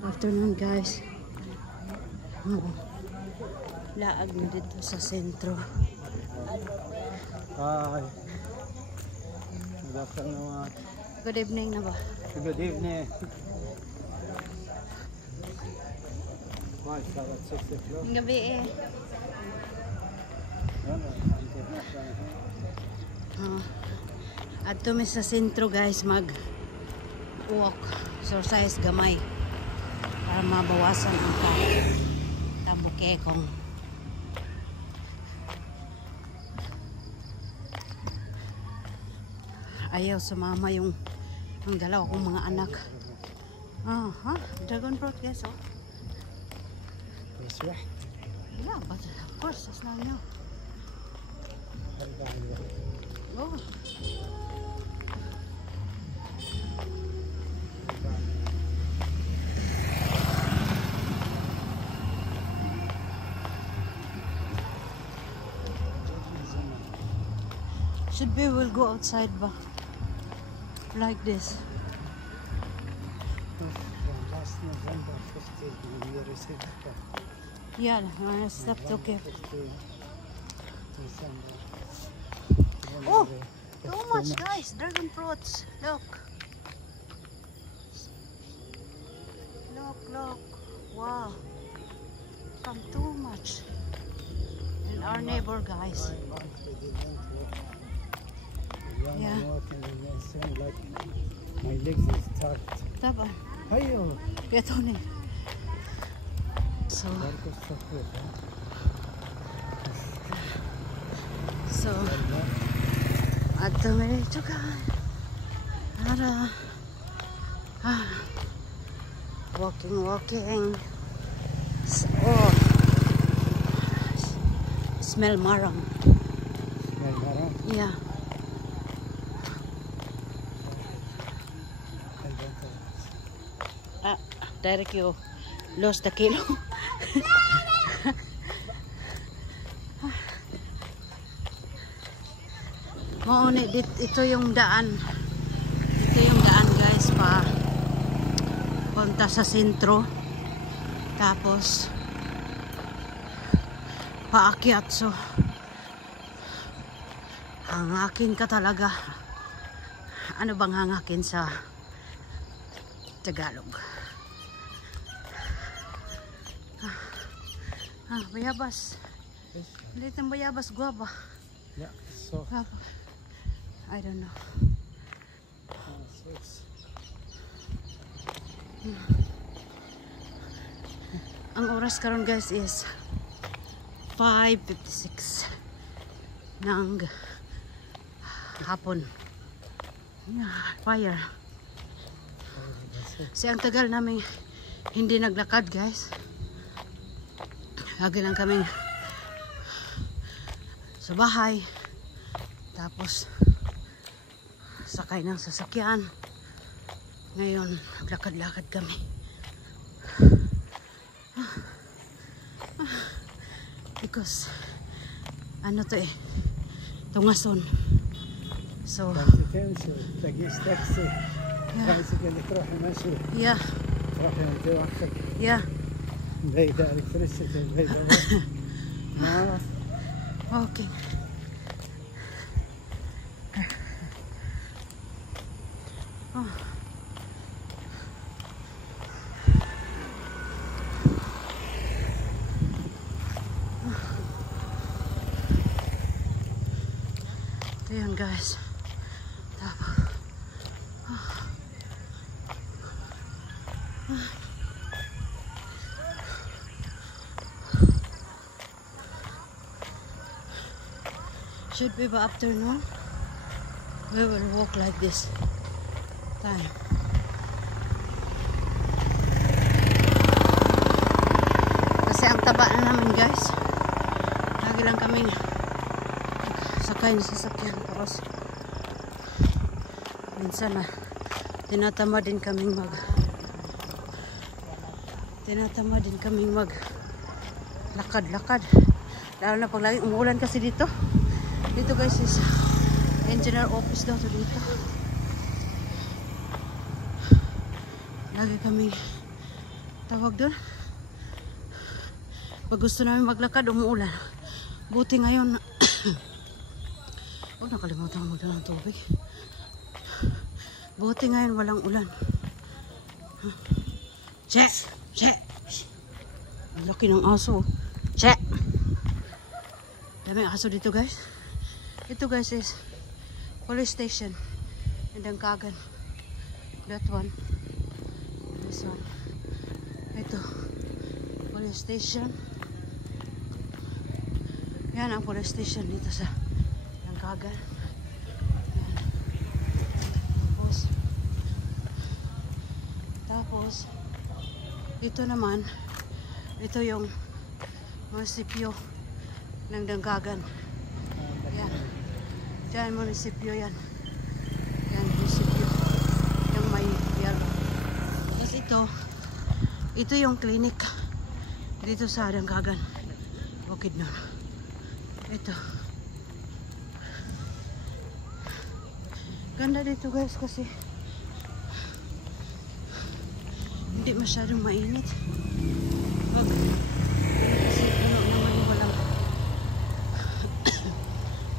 Afternoon guys. Laag na dito sa sentro. Hi. Good afternoon. Good evening na ba? Good evening. Why, at 6 o'clock? Ang gabi eh. At mi sa sentro guys mag walk, exercise gamay para mabawasan ang tabukekong. Ayaw sumama yung dalawa kong mga anak. Dragon fruit guys, oh. This way? Yeah, but of course it's not new. Oh. Should we will go outside ba? Like this. Last November 15 we received it. Yeah, I stopped okay. Oh, too much guys, dragon fruits. Look. Look. Wow. Come too much. And our neighbor guys. Yeah. Like my legs is stuck. Taba. Ayo. Ito ni. So ato may juga. Ara. Walking. Oh. Smell marang. Smell marang? Yeah. Direct you lost the kilo. Ito yung daan. Ito yung daan guys pa punta sa sentro. Tapos paakyat. So hangakin ka talaga. Ano bang hangakin sa Tagalog? Bayabas. Ulit ng bayabas, guwaba. Yeah, so I don't know. Ang oras karon guys is 5:56 ng hapon. Fire. Ang tagal namin hindi naglakad guys. Lagi lang kami sa bahay. Tapos sakay ng sasakyan. Ngayon naglakad-lakad kami. Because ano to eh, tungason. So yeah. Yeah. بعيدة electricity بعيدة. Okay. Ito yan guys. Should be by afternoon. We will walk like this time. Kasi ang taba na naman guys. Lagi lang kami sakay na sasakyan. Tapos minsan na tinatama din kaming mag lakad-lakad. Lalo na pag laging umuulan kasi dito. Dito guys is engineer office daw to dito. Lagi kami tawag doon. Pag gusto namin maglakad, umuulan. Buti ngayon, huwag nakalimutan magdala ng tubig. Buti ngayon walang ulan. Che! Che! Ang laki ng aso. Che! Daming aso dito guys. Ito guys is police station in Dangkagan. That one. This one. Ito. Police station. Yan ang police station dito sa Dangkagan. Tapos ito naman, ito yung munisipyo ng Dangkagan. Yan. Diyan munisipyo yan. Yan munisipyo. Yung may yellow. Tapos ito yung clinic dito sa Dangkagan. Bukidnon. Ito. Ganda dito guys kasi hindi masyadong mainit. Kasi puno naman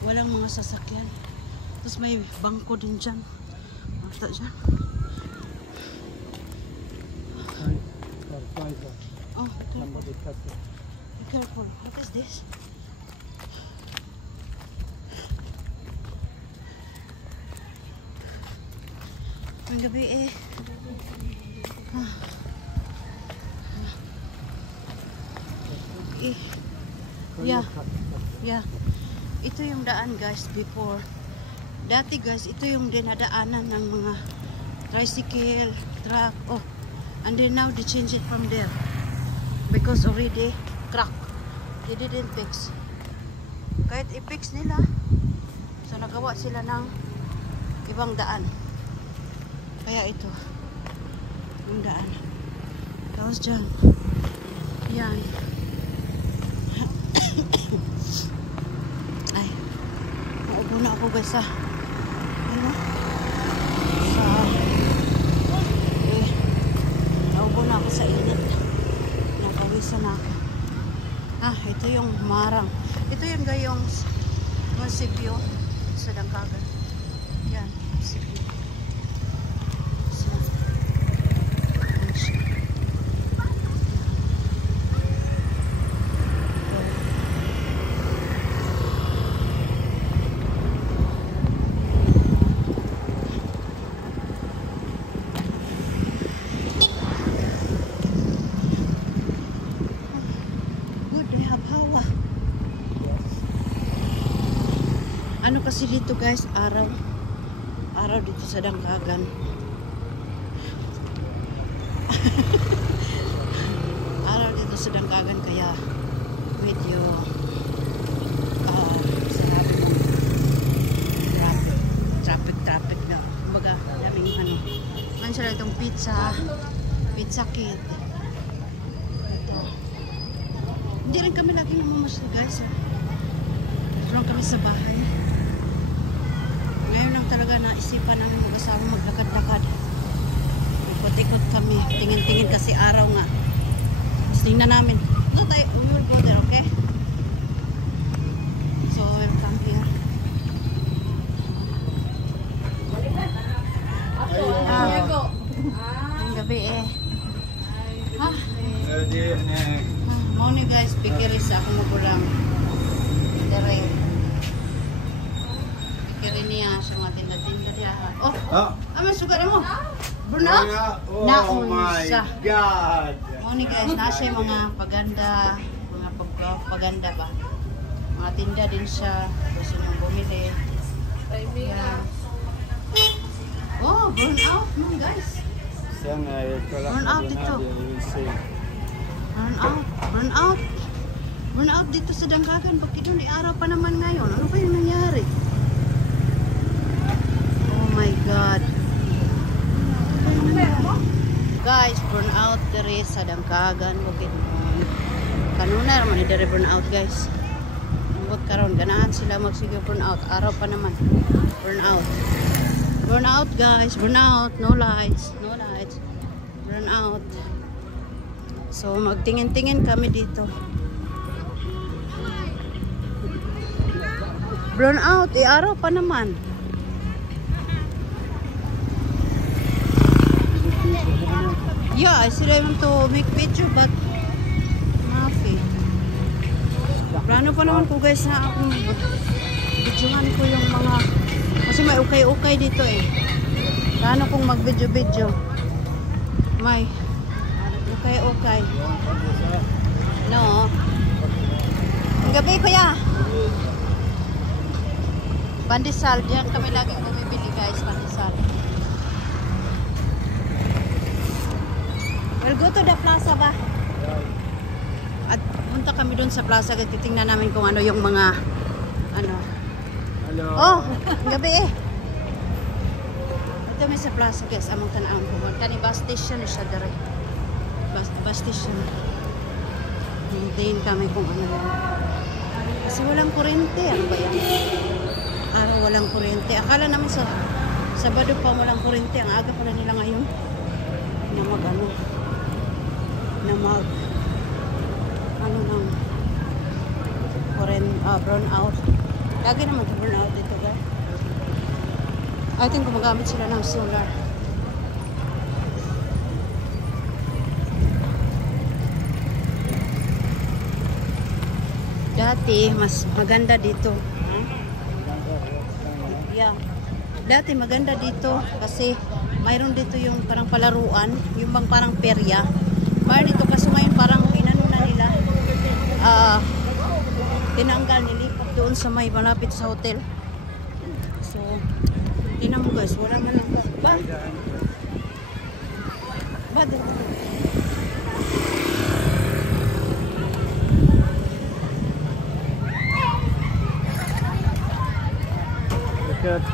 walang mga sasakyan. Tapos may bangko din dyan. Mata dyan. Oh, be careful. What is this? Ang gabi eh. Yeah. Yeah. Ito yung daan guys before. Dati guys, ito yung dinadaanan ng mga tricycle, truck. Oh. And then now they change it from there. Because already crack. They didn't fix. Kahit i-fix nila. So nagawa sila ng ibang daan. Kaya ito yung daan. Tapos dyan. Yan. Ay. Naubo na ako guys sa ano? Naubo na ako sa init. Napawisan na ako. Ito yung Marang. Ito yung gayong munisipyo sa Dangkagan. Yan. Munisipyo. Ano kasi dito guys, araw dito sa Dangkagan. Araw dito sa Dangkagan kaya medyo traffic na. Kumbaga, daming ano. Man sila itong pizza kit. Ito. Hindi rin kami lagi namamasyal guys. Doon kami sa bahay. Ngayon lang talaga naisipan namin mag-asawa maglakad-lakad. Ikot-ikot kami. Tingin-tingin kasi araw nga. Tapos tingnan namin. So tayo, we will go there, okay? So, we'll come here. Ang gabi eh. Morning guys, pikiris ako magulang. Dereng. Pikirin niya sa mga tinda-tinda diya. Oh! May sugar mo! Burnout? Oh my God! Morning guys, nasa yung mga paganda, mga pagpaganda ba? Mga tinda din siya. Gusto niyong bumili. Yeah. Oh, burnout mo guys. Burnout dito. Burnout dito sa Dangkagan. Bakit doon araw pa naman ngayon? Ano ba yung nangyari? Oh my God. Guys, burnout dari sa Dangkagan. Bakit kanuna naman dari burnout guys. Huwag karon ganahan sila magsige burnout. Araw pa naman. Burnout. Burnout guys. Burnout. No lights. No lights. Burnout. So magtingin-tingin kami dito. Brown out, araw pa naman. Yeah, I still want to make video but mafi. Plano pa naman ko guys na akong videohan ko yung mga kasi may ukay-ukay dito eh. Plano kong mag-video-video. May ukay-ukay. No. Gabi kuya. Pandesal, diyan kami lagi bumibili guys, pandesal. We'll go to the plaza ba? At punta kami doon sa plaza, titingnan namin kung ano yung mga ano. Hello. Oh, gabi eh. Ito may sa plaza guys, among tanawon ko. Kani bus station siya dire. Bus station. Hintayin kami kung ano yan. Kasi walang kuryente, ano ba yan? Araw walang kuryente. Akala namin sa Sabado pa walang kuryente. Ang aga pala nila ngayon na mag ano ng brown out. Lagi naman ito brown out dito guys. I think gumagamit sila ng solar. Dati mas maganda dito. Yeah. Dati maganda dito kasi mayroon dito yung parang palaruan, yung bang parang perya. Mayroon dito kasi ngayon parang inano na nila. Tinanggal, nilipat doon sa may malapit sa hotel. So, tinan mo guys, wala man lang. Ba? Dito. Good.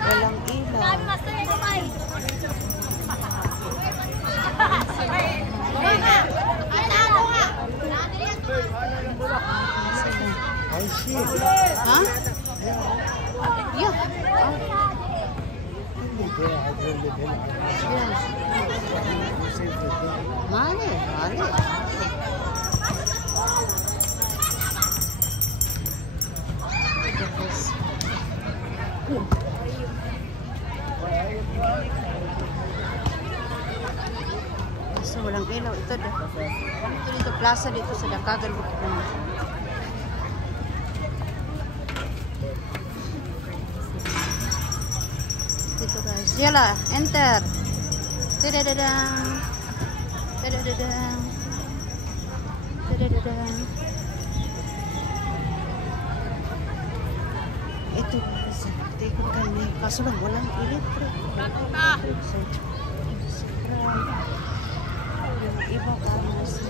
Walang ilaw. I see. Ha? Yeah. Mali. So walang ilaw ito dito plaza dito sa Dakagan Bukidnon. Dito guys, yala, enter. Tadadadang. Tadadadang. Tadadadang. Ito guys, tikot kami. Kaso lang walang electric. Yung iba parang nasa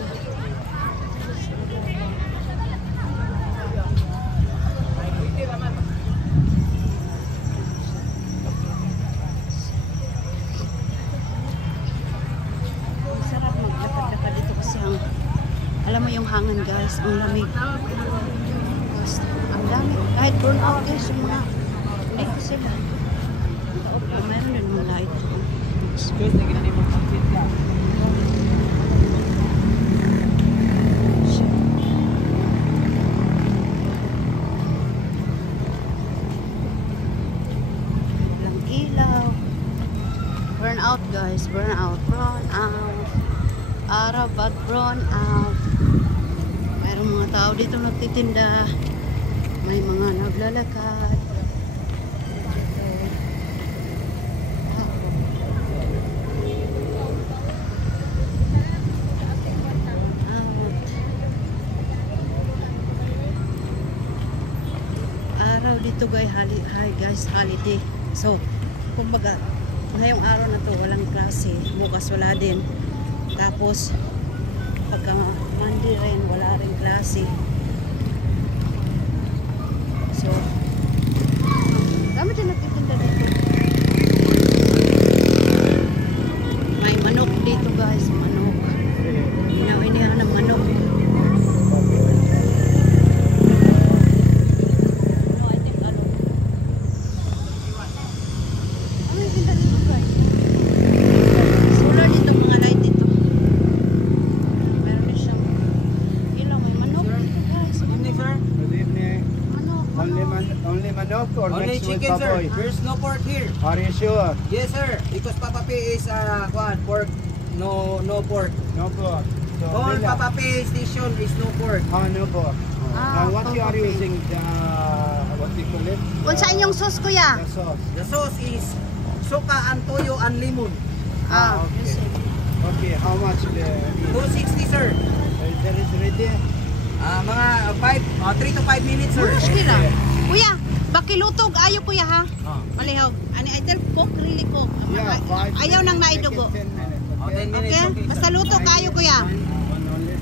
sarap maglakad-lakad dito kasi alam mo yung hangin guys, ang lamig. Ang dami, kahit burn out guys yung mga hindi kasi mayroon din mga light. Good, naging mo pang-fit ka. Walang ilaw. Burn out guys, burn out. Araw but burn out. Mayroong mga tao dito nagtitinda. May mga naglalakad. Dito guys, holiday. So, kumbaga, ngayong araw na to walang klase, bukas wala din. Tapos, pagka Monday rin, wala rin klase. So, dami din nagtitinda dito. May manok dito guys, manok. Inaw-inihan ng manok. with chicken, sir. baboy. There's no pork here. Are you sure? Yes, sir. Because Papa P is pork. No pork. No pork. So, All Villa. Papa P station is no pork. No pork. Ah, And what you are Papa P. using, what do you call it? Unsa inyong sauce kuya? The sauce. The sauce is suka and toyo and lemon. Ah, okay. you see. Okay, how much? 260, sir. There is ready? Mga 3 to 5 minutes, sir. Mush kila. Kuya, bakilutog ayo kuya ha. Oh. Palihog. Ani idol cook really cook. Yeah, 5 Ayaw nang naidugo. 10 minutes. Oh, 10 minutes. Okay? Okay, Basta sir. lutog ayo kuya. One only.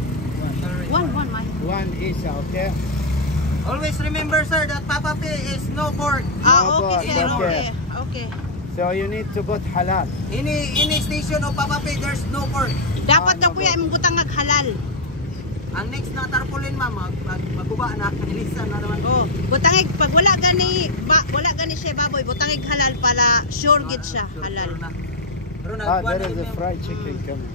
One man. One is okay. Always remember, sir, that Papa P is no pork. Ah, okay sir. Okay. Okay. Okay. So you need to put halal. Any station of Papa P, there's no pork. Dapat daw kuya imong butang halal. Ang next na tarpaulin, ma'am, magguba na, nilisan na naman. Oh, butangig pag wala gani siya baboy, butangig halal pala sure gid siya halal. Pero There is a fried chicken coming.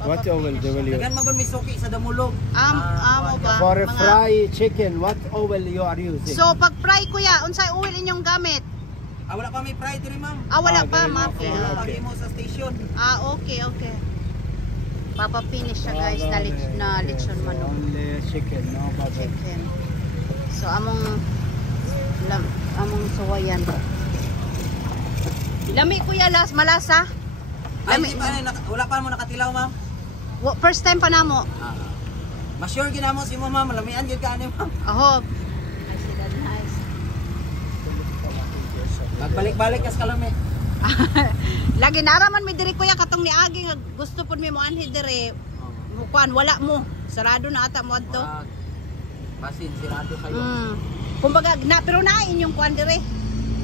What oil will you? Dagan magun may suki sa damulog. Amo ba? For a Mga- fried chicken, what oil you are using? So pag fry kuya, unsay oil inyong gamit? Wala pa may fried rin, ma'am. Wala Ah, pa, there is mapi. no Wala Okay. pagi mo sa station. Okay, okay. Papa-finish siya guys na lechon manok. Only chicken, no butter. Chicken. So among suwayan. Lami kuya malasa. Ay, wala pa mo nakatilaw, ma'am. First time pa namo. Ma-sure ginamo si mo, ma'am. Lamian gyud ka ani, ma'am. Aho. I see that nice. Magbalik-balik kas kalami. Lagi naraman mi diri kuya katong niagi nga gusto pud mi mo anhi diri. Mukuan wala mo. Sarado na ata mo adto. Basin sirado kayo. Kumbaga pero na inyong kuan diri.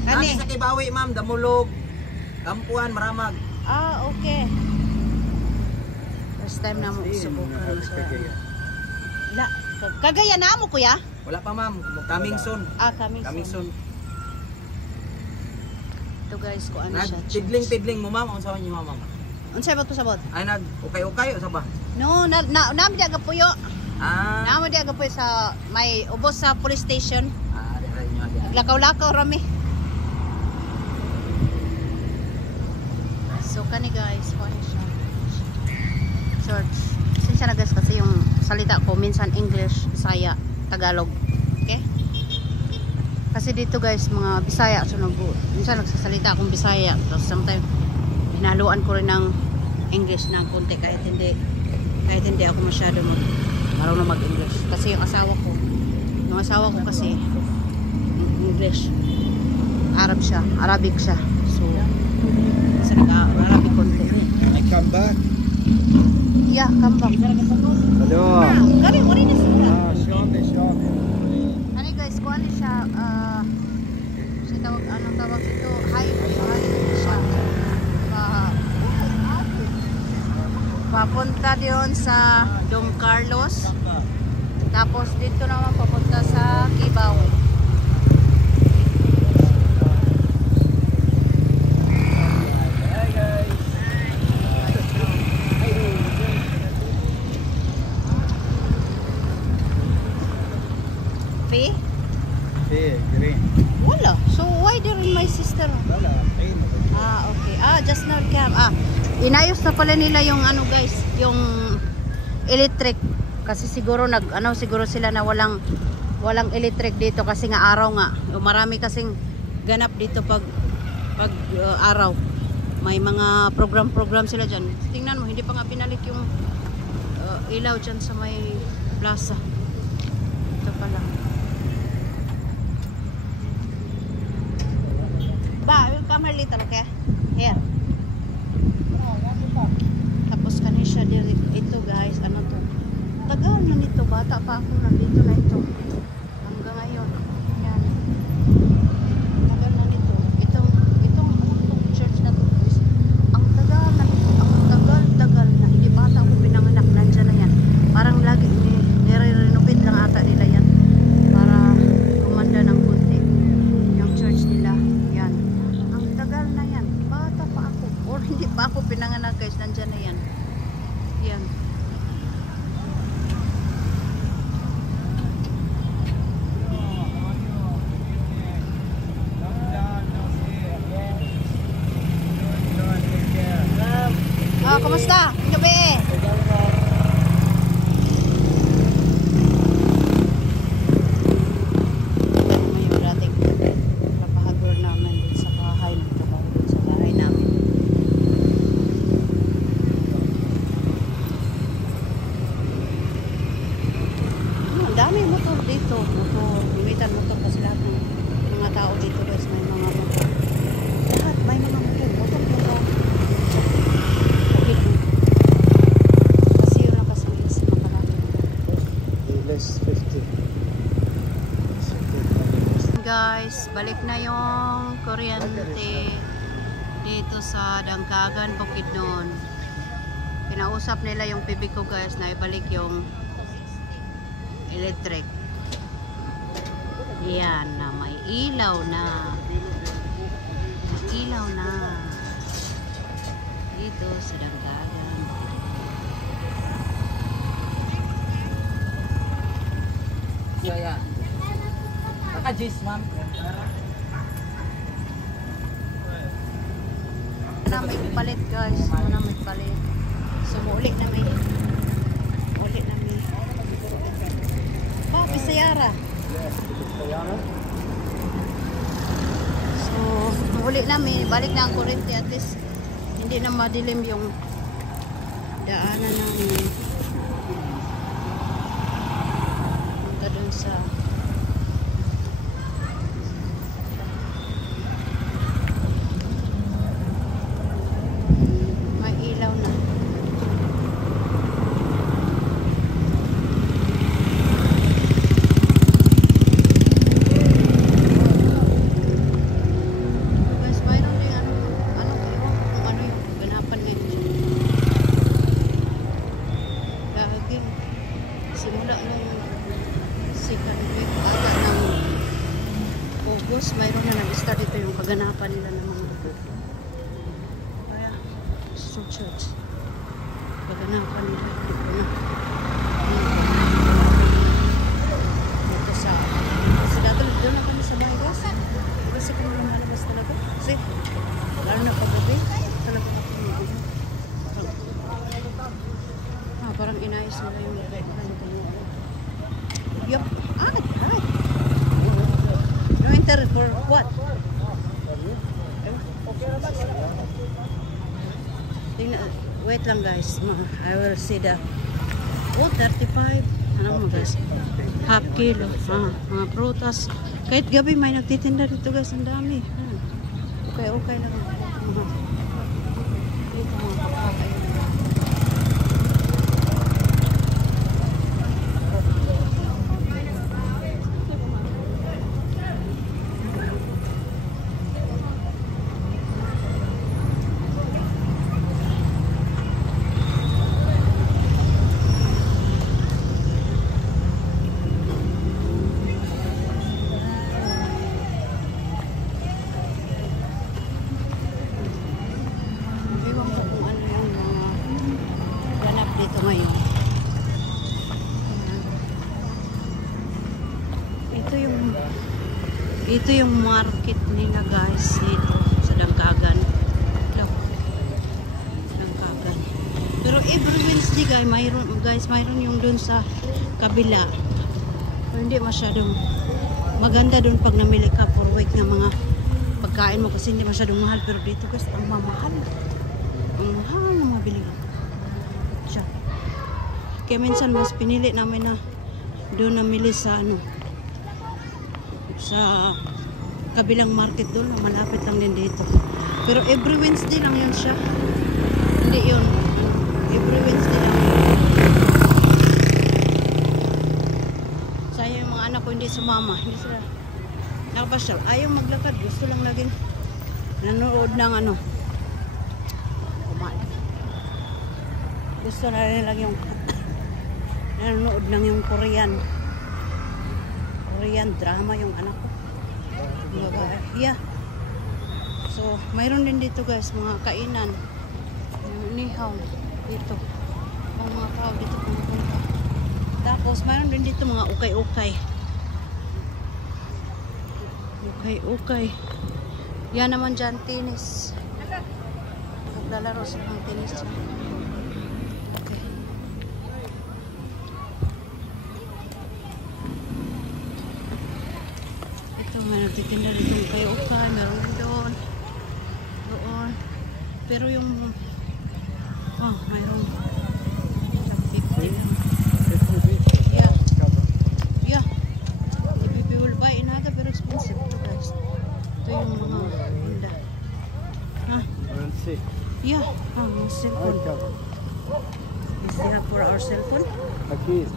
Kani Kani. sa Kibawi, ma'am, Damulog, Kampuan, Maramag. Okay. First time na mo subukan siya. Kagaya na mo kuya? Wala pa, ma'am. Coming soon. Coming soon. Ito guys, kung ano siya. Nag-pidling mo, ma'am. Ang sawan niyo, ma'am. Unsay ba to sabot? Ay, nag-ukay-ukay o sa ba? No, nami di aga puyo. Ah, Nami di aga puyo sa may ubos sa police station. diray nyo agad. Lakaw-lakaw rami. So kani guys, kung ano siya. Search. Sinsya na guys kasi yung salita ko minsan English, Bisaya, Tagalog. Okay? Kasi dito guys, mga Bisaya, so minsan nagsasalita akong Bisaya. Tapos sometimes, hinaluan ko rin ng English ng konti kahit hindi ako masyado marunong mag-English. Kasi yung asawa ko kasi English. Arabic siya. So, kasi nag-Arabic konti. I come back. Yeah, come back. Hello. Gari, wala na sila. Show me. Ano guys, kung ano siya, anong tawag ito? High siya. Papunta diyon sa Don Carlos. Tapos dito naman papunta sa Kibawe. Fee? Green. Wala. So why didn't my sister? Wala, green. Okay. Just now cam. Inayos na pala nila yung ano guys, yung electric kasi siguro siguro sila na walang electric dito kasi nga araw nga. Marami kasing ganap dito pag araw. May mga program sila diyan. Tingnan mo, hindi pa nga pinalik yung ilaw diyan sa may plaza. Ito pala. We'll come here later, okay? Here. Tapos kanisya ito guys, ano to? Tagal na nito, bata pa ako, nandito na ito. Hanggang ngayon. Yan. Tagal na nito. Itong church na to guys. Ang tagal na nito. Ang tagal na. Hindi bata ako pinanganak, nandyan na yan. Parang lagi, nire-renovate lang ata nila yan. Para kumanda ng kunti. Yung church nila. Yan. Ang tagal na yan. Bata pa ako. Or hindi pa ako pinanganak guys, nandyan na yan. Yan. kumusta? Gabi. May dating trabahador namin dun sa bahay. Nagtrabaho dun sa bahay namin. Ang dami motor dito. Motor. Limitan motor kasi lahat ng mga tao dito guys. May mga motor. Lahat may mga motor. Motor yung kasi yun lang kasi makarami. Less 50. Guys, balik na yung kuryente dito sa Dangkagan, Bukidnon. Kinausap nila yung PB ko guys na ibalik yung electric. Yan na, may ilaw na. May ilaw na. Dito sa Dangkagan. Kaya. Naka-jis, ma'am. Na may palit guys. Na may palit. So, uli na may. Uli na may. Papi Sayara. So, uli na may. Balik na ang kurente. At least, hindi na madilim yung daanan namin. Punta dun sa may ilaw na. Guys, mayroon din ano ewan ko kung ano yung ganapan ngayon. Gagawin. Simula nung second week ata ng August, mayroon na nag-start ito yung kaganapan nila ng mga kaya so church kaganapan nila dito na dito sa dati doon na kami sa bahay guys kasi kung walang malabas talaga kasi lalo na paggabi talaga parang inayos nila yung yup. Ay. No enter for what? Wait lang guys. I will see the 35. Ano mo guys? Half kilo. Mga prutas. Kahit gabi may nagtitinda dito guys. Ang dami. Okay lang. Dito mga kapatay. Dito ngayon. Ito yung market nila guys dito sa Dangkagan. Dangkagan. Pero every Wednesday guys, mayroon yung dun sa kabila. Pero hindi masyadong maganda dun pag namili ka for week ng mga pagkain mo kasi hindi masyadong mahal. Pero dito guys, ang mamahal. Ang mahal na mabili. Kaya minsan mas pinili namin na doon namili sa sa kabilang market doon, malapit lang din dito. Pero every Wednesday lang yun siya. Hindi yun. Every Wednesday lang. Sayang yung mga anak ko hindi sumama. Hindi sila nakapasyal. Ayaw maglakad. Gusto lang lagi nanood ng gusto na rin lang yung nanonood ng yung Korean drama yung anak ko. Yeah. So, mayroon din dito guys, mga kainan. Nihaw dito. Ang mga tao dito pumupunta. Tapos, mayroon din dito mga ukay-ukay. Ukay-ukay. Yan naman dyan, tennis. Maglalaro sa mga tennis dyan. nagtitinda rin yung kayo ukan, meron doon. Doon. Pero yung mayroon 50 lang. Yeah. Yeah. The people will buy another very expensive to guys. Ito yung mga tinda. Yeah. Cellphone. Is there for our cellphone? أكيد.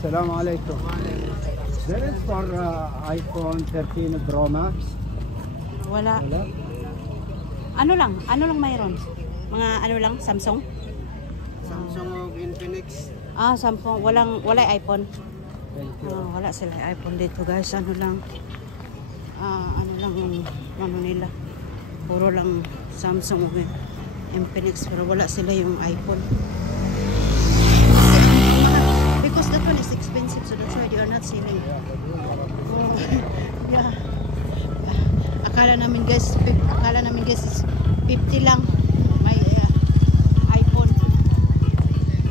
السلام عليكم. There is for iPhone 13 Pro Max. Wala. Wala? Ano lang mayroon? Mga ano lang, Samsung? Samsung o Infinix. Samsung. Wala iPhone. Thank you. Wala sila iPhone dito guys. Ano lang ano nila. Puro lang Samsung o Infinix. Pero wala sila yung iPhone. Because that one is expensive, so that's why they are not selling. Yeah. Akala namin guys is 50 lang. May iPhone.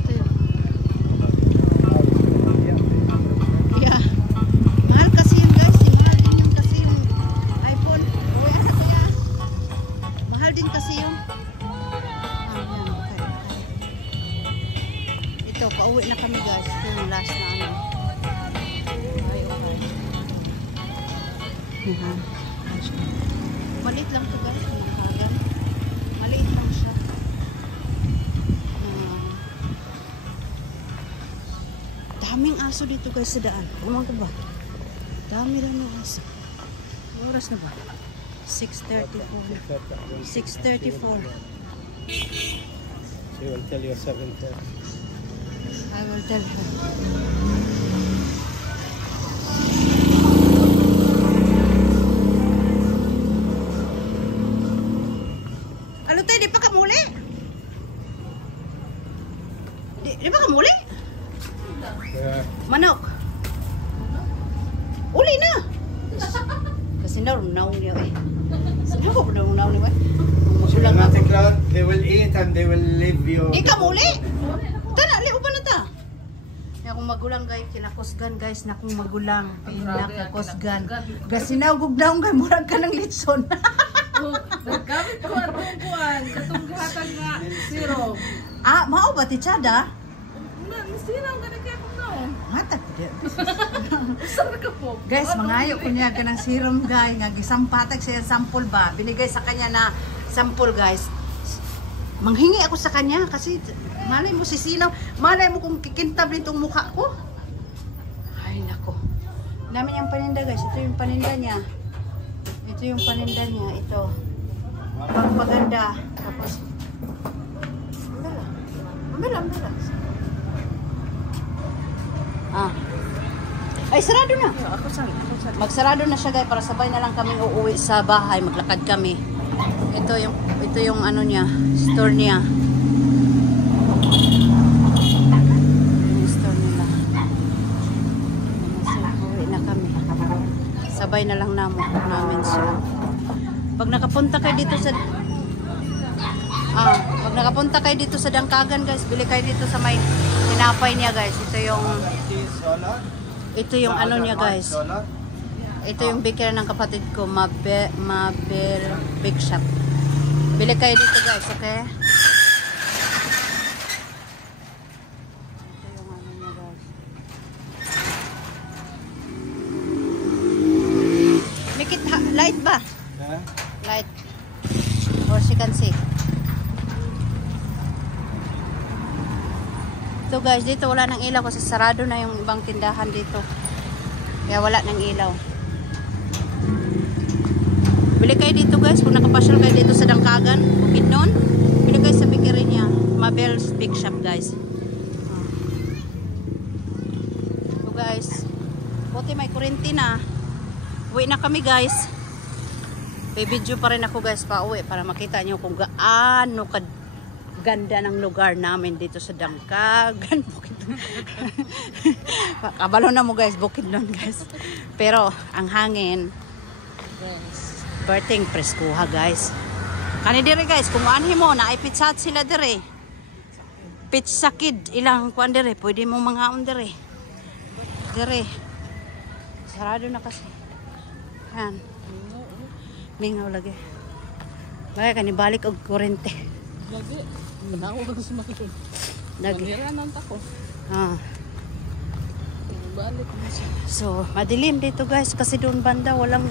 Ito yun. Yeah. Mahal kasi yun guys. Mahal din yun kasi yung iPhone. Mahal din kasi yun. Yan, okay. Ito, pauwi na kami guys. Ito yung last na ano. Okay. Yan. Maliit lang ito guys. Maliit lang siya. Daming aso dito guys sa daan. Umang ba? Dami lang ng aso. Oras na ba? 6:34. 6:34. She will tell you 7:30. I will tell her. Ano tayo? Di pa ka muli? Di pa ka muli? Manok. Uli na. Kasi narunaw niya eh. Sino ko narunaw niya eh? Magulang ako. They will eat and they will leave you. Di ka muli? Tana, liw pa na ta. Akong magulang guys, kinakusgan guys, na akong magulang. Kinakusgan. Kasi naugugdaong guys, murag ka ng litson. Gamit ko ang tungkuan, katungghatan nga, zero. Mao ba ti Chada? Nasiraw ka na kaya kung no. Matag di. Saan ka po? Guys, mangayo ko niya ganang serum guys, nga gisampatag siya sample ba. Binigay sa kanya na sample guys. Manghingi ako sa kanya kasi malay mo sisilaw, malay mo kung kikintab nitong mukha ko. Ay nako. Namin yung paninda guys, ito yung paninda niya. Ito yung paninda niya, ito. Pagpaganda. Tapos Amela. Ay, sarado na. Ako saan? Magsarado na siya guys para sabay na lang kami uuwi sa bahay, maglakad kami. Ito yung ano niya, store niya. Yung store nila. So, uuwi na kami. Sabay na lang namin siya. Pag nakapunta kayo dito sa Dangkagan guys, bili kayo dito sa may tinapay niya guys. Ito yung ano niya guys. Ito yung bakery ng kapatid ko, Mabel Bake Shop. Bili kayo dito guys, okay? Ito yung ano niya guys. Make it light ba? Light. Or she can see. Ito guys, dito wala ng ilaw kasi sarado na yung ibang tindahan dito. Kaya wala ng ilaw. Bili kayo dito guys, kung nakapasyal kayo dito sa Dangkagan, Bukidnon, bili kayo sa bakery niya, Mabel's Bake Shop guys. So guys, buti may kurente na. Uwi na kami guys. May video pa rin ako guys pa uwi para makita nyo kung gaano ganda ng lugar namin dito sa Dangkagan, Bukidnon. Kabalo na mo guys, Bukidnon guys. Pero ang hangin guys, berting preskuha guys. Kani dire guys, kung anhi mo na ay pitsat sila dire. Pizza kid ilang kuan dire, pwede mo mangaon dire. Dire. Sarado na kasi. Yan. Mingaw lagi. Baya kanibalik og kurente. Lagi. Manawa ko sa makikita. Lagi. Manira ng tako. Ah. Balik mo siya. So, madilim dito guys kasi doon banda walang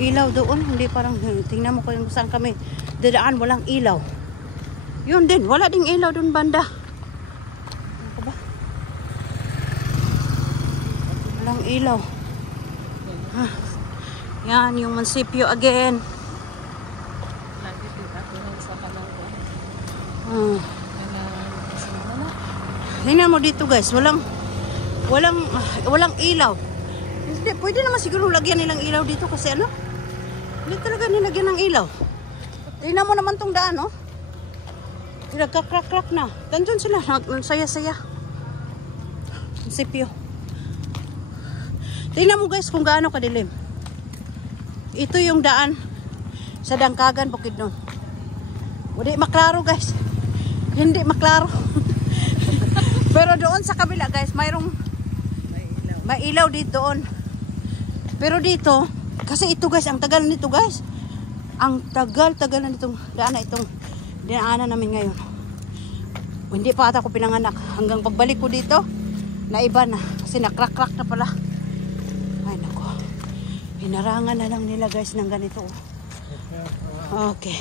ilaw doon. Hindi parang tingnan mo kung saan kami dadaan, walang ilaw. Yun din, wala ding ilaw doon banda. Ano ba? Walang ilaw. Ah. Yan, yung munisipyo again. Lagi dito ako sa kanang ko. Ah. Sana Tingnan mo dito guys, walang ilaw. Hindi, pwede naman siguro lagyan nilang ilaw dito kasi ano? Hindi talaga nilagyan ng ilaw. Tingnan mo naman tong daan, oh. Nagkakrak-krak na. Tandun sila, saya-saya. Munisipyo. Tingnan mo guys kung gaano kadilim. Ito yung daan sa Dangkagan, Bukidnon. Hindi maklaro guys. Hindi maklaro. Pero doon sa kabila guys, may ilaw dito doon. Pero dito, kasi ito guys, ang tagal nito guys. Ang tagal na nitong daan na itong dinaanan namin ngayon. Hindi pa ata ako pinanganak. Hanggang pagbalik ko dito, naiba na. Kasi nakrak-krak na pala. Ay nako. Hinarangan na lang nila guys ng ganito. Okay.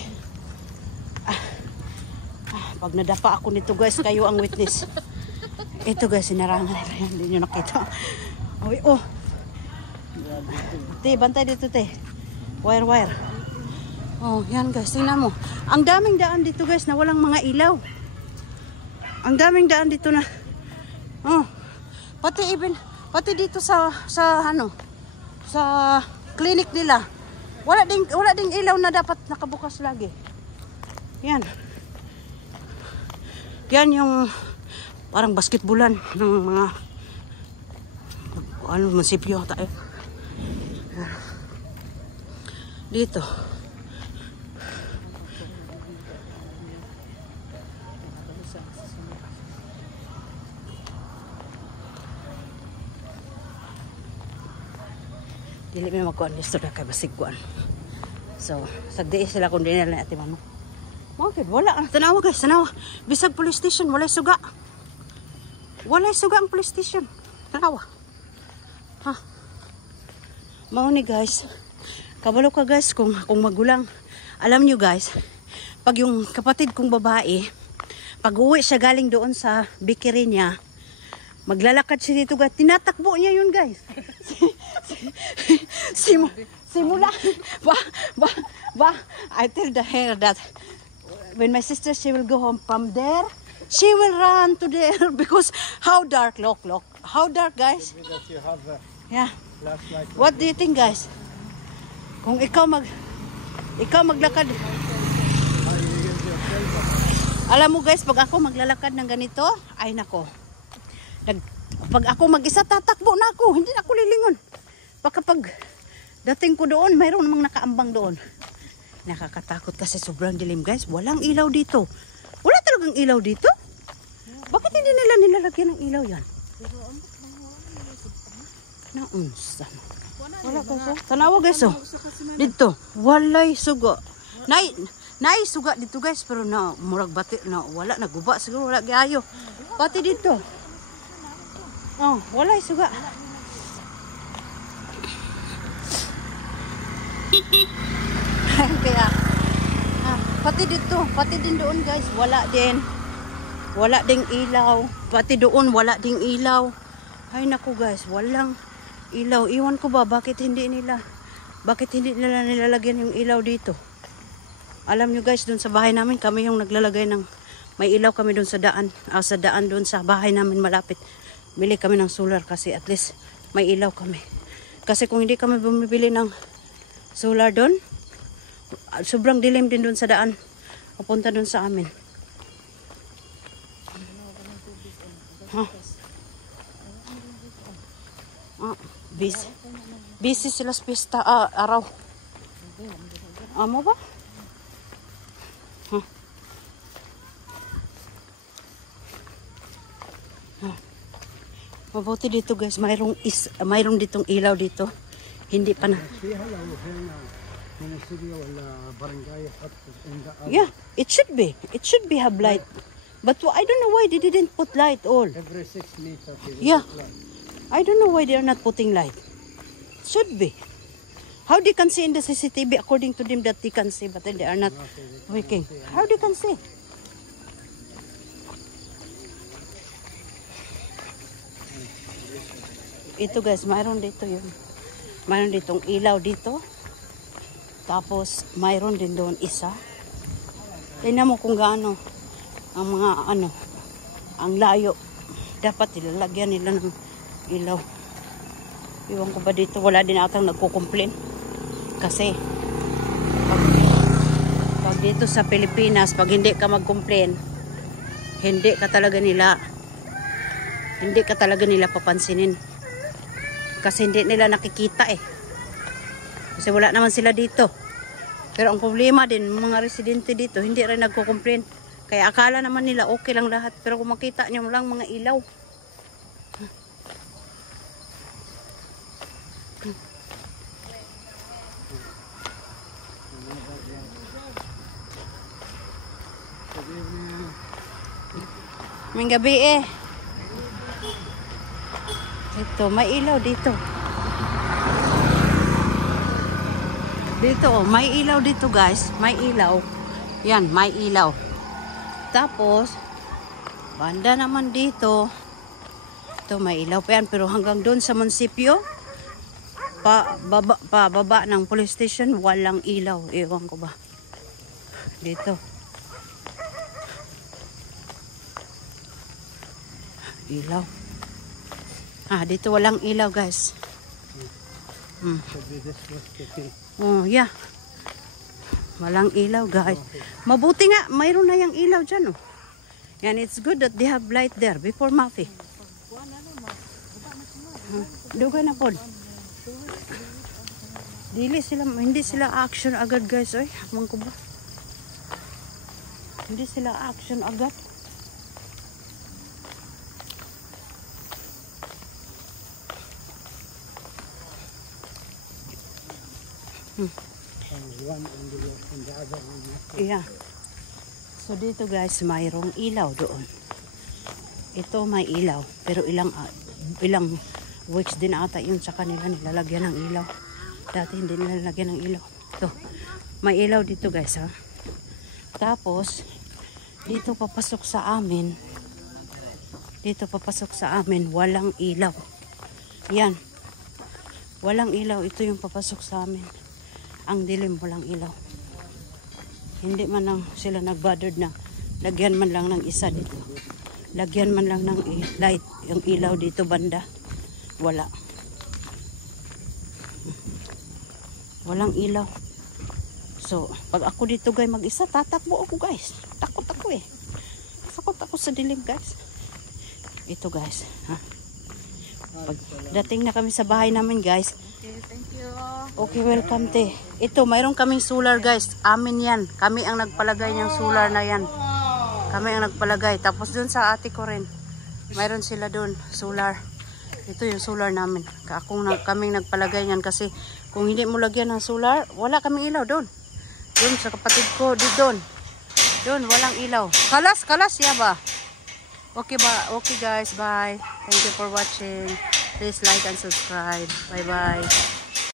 Pag nadapa ako nito guys, kayo ang witness. Ito guys, hinarangan nila. Hindi nyo nakita. Uy, oh. Te, bantay dito te. Wire. Oh, yan guys, tingnan mo. Ang daming daan dito guys na walang mga ilaw. Ang daming daan dito na. Oh. Pati dito sa clinic nila. Wala ding ilaw na dapat nakabukas lagi. Yan. Yan yung parang basketballan ng mga munisipyo tayo. Dito. Dili may magkuhan listo na kay basiguan. So, sagdi sila kung di nila natin mamo. Okay, wala. Tanawa guys, tanawa. Bisag police station, walay suga. Walay suga ang police station. Tanawa. Ha. Mao ni guys. Kabalo ka guys kung magulang. Alam nyo guys, pag yung kapatid kong babae, pag uwi siya galing doon sa bikiri niya, maglalakad siya dito guys. Tinatakbo niya yun guys. Simula. I tell the hair that when my sister, she will go home from there, she will run to there because how dark, look. How dark guys. Yeah. What do you think guys? Kung ikaw maglakad. Alam mo guys, pag ako maglalakad ng ganito, ay nako. Pag ako mag-isa, tatakbo na ako. Hindi na ako lilingon. Baka pag dating ko doon, mayroon namang nakaambang doon. Nakakatakot kasi sobrang dilim guys. Walang ilaw dito. Wala talagang ilaw dito? Bakit hindi nila nilalagyan ng ilaw yan? Naunsa. Wala kasi. Tanawa guys oh. Dito. Walay suga. Nay suga dito guys. Pero na murag bati. Na, wala. Naguba siguro. Wala gayo. Pati dito. Oh, walay suga. Kaya pati dito, pati din doon guys, wala ding ilaw. Pati doon wala ding ilaw. Ay naku guys, walang ilaw. Iwan ko ba bakit hindi nila nilalagyan yung ilaw dito. Alam nyo guys, doon sa bahay namin kami yung naglalagay ng may ilaw kami doon sa daan doon sa bahay namin malapit. Bili kami ng solar kasi at least may ilaw kami. Kasi kung hindi kami bumibili ng solar doon, sobrang dilim din doon sa daan. Papunta doon sa amin. Huh? Busy sila sa pista, araw. Amo ba? Huh? Huh. Mabuti dito guys, mayroong ditong ilaw dito. Hindi pa na. فيها لو هنا من السوريا ولا برنجاية حط in the oven. Yeah, it should be. It should be have light. But I don't know why they didn't put light all. Every 6 meters. they will Yeah. put light. I don't know why they are not putting light. Should be. How they can see in the CCTV according to them that they can see, but then they are not working. How they can see? Ito guys, mayroon dito yun. Mayroon ditong ilaw dito. Tapos mayroon din doon isa. Tingnan mo kung gaano ang mga ang layo. Dapat ilalagyan nila ng ilaw. Iwan ko ba dito, wala din atang nagko-complain. Kasi pag dito sa Pilipinas, pag hindi ka mag-complain, hindi ka talaga nila papansinin. Kasi hindi nila nakikita eh. Kasi wala naman sila dito. Pero ang problema din, mga residente dito, hindi rin nagko-complain. Kaya akala naman nila okay lang lahat. Pero kung makita nyo lang mga ilaw. May gabi eh. Ito, may ilaw dito. Dito, oh, may ilaw dito guys. May ilaw. Yan, may ilaw. Tapos, banda naman dito. Ito, may ilaw pa yan. Pero hanggang doon sa munisipyo, baba ng police station, walang ilaw. Ewan ko ba. Dito. Ilaw. Dito walang ilaw guys. Oh, yeah. Walang ilaw guys. Mabuti nga, mayroon na yung ilaw dyan. Oh. Yan, it's good that they have light there before Mafi. Duga na po. Hindi sila action agad guys. Oy, amang ko ba? Hindi sila action agad. Yeah. So dito guys, mayroong ilaw doon. Ito may ilaw, pero ilang weeks din ata yun sa kanila nilalagyan ng ilaw. Dati hindi nilalagyan ng ilaw. Ito, may ilaw dito guys ha. Tapos dito papasok sa amin. Walang ilaw. Yan. Walang ilaw, ito yung papasok sa amin. Ang dilim, walang ilaw. Hindi man lang sila nag-bothered na lagyan man lang ng isa dito. Lagyan man lang ng light, yung ilaw dito banda. Wala. Walang ilaw. So, pag ako dito guys mag-isa, tatakbo ako guys. Takot ako eh. Takot ako sa dilim guys. Ito guys. Pag dating na kami sa bahay namin guys. Okay, thank you. Okay, welcome te. Ito, mayroon kaming solar guys. Amin yan. Kami ang nagpalagay ng solar na yan. Kami ang nagpalagay. Tapos dun sa ate ko rin, mayroon sila dun, solar. Ito yung solar namin. Kaming nagpalagay yan kasi kung hindi mo lagyan ng solar, wala kaming ilaw dun. Dun sa kapatid ko, doon. Dun, walang ilaw. Kalas, ya ba? Okay ba? Okay guys, bye. Thank you for watching. Please like and subscribe. Bye-bye.